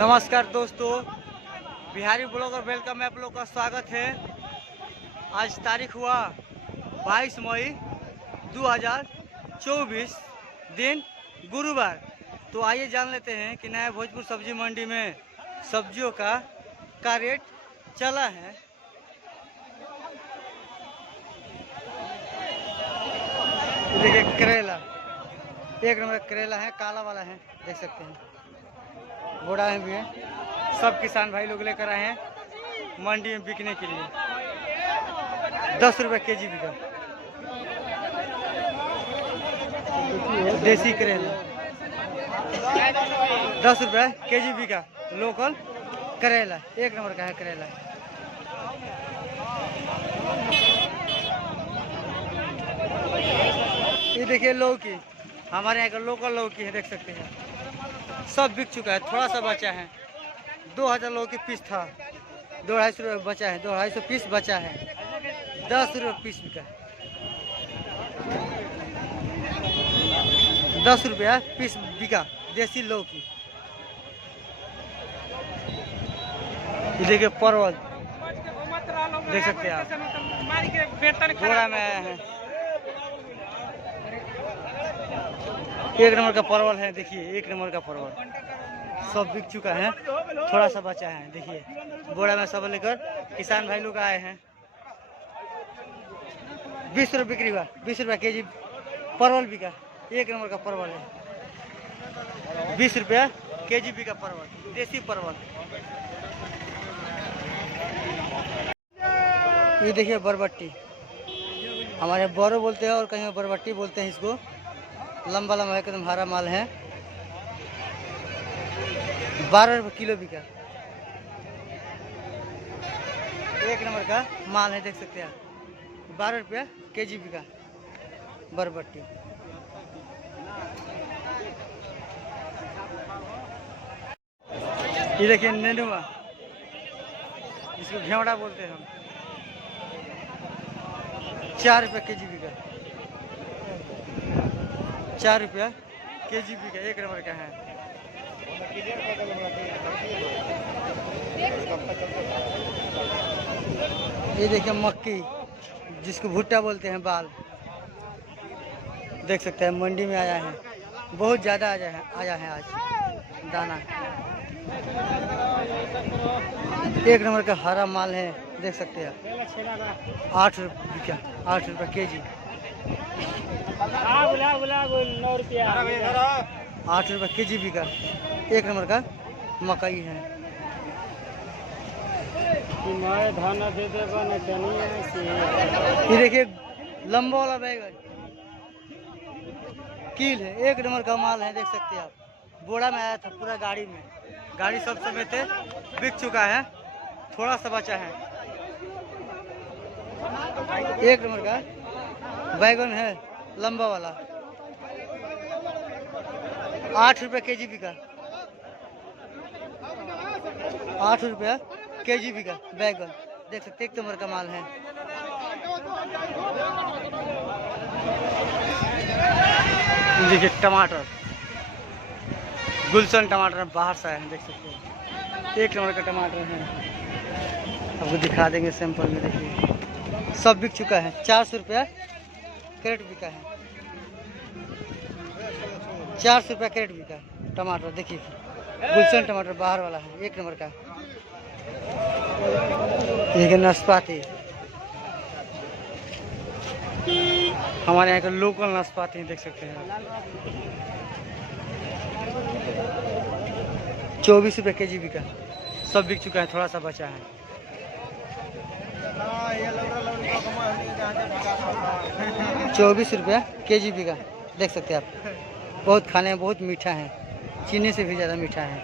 नमस्कार दोस्तों, Bihari blogger welcome में आप लोग का स्वागत है। आज तारीख हुआ 22 मई 2024, दिन गुरुवार। तो आइए जान लेते हैं कि नया भोजपुर सब्जी मंडी में सब्जियों का रेट चला है। देखिए करेला, एक नंबर करेला है, काला वाला है, देख सकते हैं। घोड़ा है भी है, सब किसान भाई लोग लेकर आए हैं मंडी में बिकने के लिए। 10 रुपये केजी बिका देसी करेला, 10 रुपये केजी बिका लोकल करेला। एक नंबर का है करेला। ये देखिए लौकी, हमारे यहाँ का लोकल लौकी है, देख सकते हैं। सब बिक चुका है, थोड़ा सा बचा है। 2000 लौकी पीस था, 250 रुपये बचा है, 250 पीस बचा है। 10 रुपये पीस बिका, 10 रुपया पीस बिका देसी लौकी। ये देखिए परवल, देख सकते हैं आप, घोड़ा में आया है। एक नंबर का परवल है, देखिए एक नंबर का परवल। सब बिक चुका है, थोड़ा सा बचा है। देखिए बोरा में सब लेकर किसान भाई लोग आए हैं। 20 रुपये बिक्री हुआ, 20 रुपये केजी परवल बिका। एक नंबर का परवल है, 20 रुपया केजी बिका परवल, देसी परवल। ये देखिए बरबट्टी, हमारे बोरो बोलते हैं और कहीं बरबट्टी बोलते हैं इसको। लंबा लंबा एकदम हरा माल है, 12 रुपये किलो बिका। एक नंबर का माल है, देख सकते हैं आप। 12 रुपया केजी बिका बरबट्टी। ये देखिए नेनुआ, इसको घेवड़ा बोलते हैं हम। 4 रुपये केजी बिका, 4 रुपया केजी बिका। एक नंबर का है। ये देखिए मक्की, जिसको भुट्टा बोलते हैं, बाल, देख सकते हैं। मंडी में आया है, बहुत ज़्यादा आया है आज दाना। एक नंबर का हरा माल है, देख सकते हैं। 8 रुपये बिका, 8 रुपये केजी। 8 रुपये केजी बिका। एक नंबर का मकई है। ये देखिए लंबा वाला बैगन, कील है, एक नंबर का माल है, देख सकते हैं आप। बोरा में आया था, पूरा गाड़ी में, गाड़ी सब समेत बिक चुका है, थोड़ा सा बचा है। एक नंबर का बैगन है, लंबा वाला। 8 रुपये केजी बिका, 8 रुपया केजी बिका बैगन, देख सकते। एक नंबर का माल है। देखिए टमाटर, गुलशन टमाटर बाहर से आए हैं, देख सकते हैं। एक नंबर का टमाटर है, आपको दिखा देंगे सैंपल में। देखिए सब बिक चुका है। 400 रुपया कैरेट बिका है, 400 रुपया कैरेट बिका टमाटर। देखिए गुलशन टमाटर बाहर वाला है, एक नंबर का। देखिए नाशपाती, हमारे यहाँ का लोकल नाशपाती, देख सकते हैं। 24 रुपये केजी बिका, सब बिक चुका है, थोड़ा सा बचा है। 24 रुपया केजी बिका, देख सकते हैं आप। बहुत खाने में बहुत मीठा है, चीनी से भी ज़्यादा मीठा है।